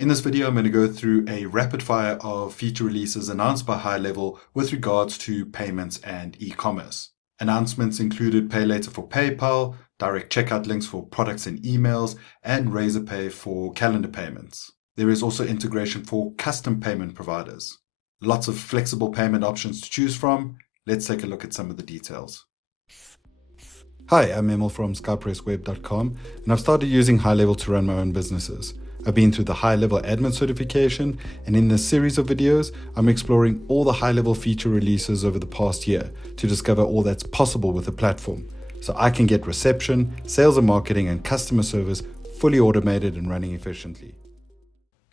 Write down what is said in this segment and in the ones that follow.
In this video, I'm going to go through a rapid fire of feature releases announced by HighLevel with regards to payments and e-commerce. Announcements included Pay Later for PayPal, direct checkout links for products and emails, and RazorPay for calendar payments. There is also integration for custom payment providers. Lots of flexible payment options to choose from. Let's take a look at some of the details. Hi, I'm Emil from skypressweb.com, and I've started using HighLevel to run my own businesses. I've been through the HighLevel admin certification, and in this series of videos, I'm exploring all the HighLevel feature releases over the past year to discover all that's possible with the platform, so I can get reception, sales and marketing, and customer service fully automated and running efficiently.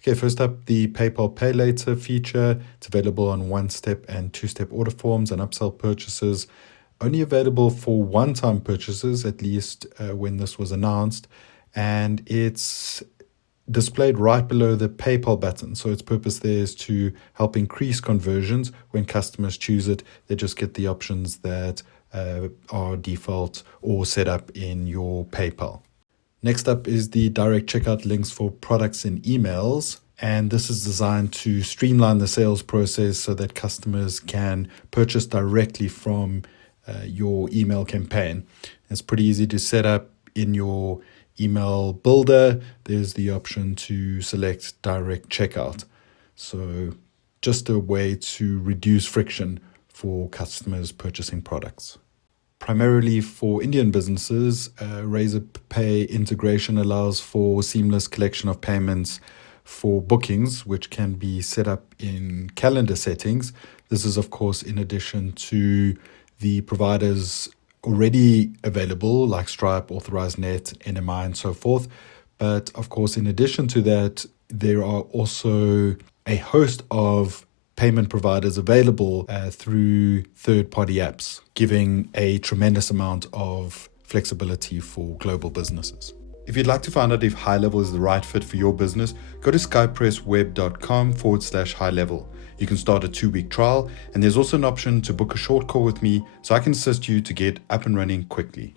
Okay, first up, the PayPal Pay Later feature. It's available on one-step and two-step order forms and upsell purchases. Only available for one-time purchases, at least when this was announced, and it's displayed right below the PayPal button. So its purpose there is to help increase conversions. When customers choose it, they just get the options that are default or set up in your PayPal. Next up is the direct checkout links for products and emails. And this is designed to streamline the sales process so that customers can purchase directly from your email campaign. It's pretty easy to set up in your email builder. There's the option to select direct checkout. So just a way to reduce friction for customers purchasing products. Primarily for Indian businesses, RazorPay integration allows for seamless collection of payments for bookings, which can be set up in calendar settings. This is, of course, in addition to the providers already available like Stripe, AuthorizeNet, NMI, and so forth. But of course, in addition to that, there are also a host of payment providers available through third-party apps, giving a tremendous amount of flexibility for global businesses. If you'd like to find out if HighLevel is the right fit for your business, go to skypressweb.com/HighLevel. You can start a 2-week trial, and there's also an option to book a short call with me so I can assist you to get up and running quickly.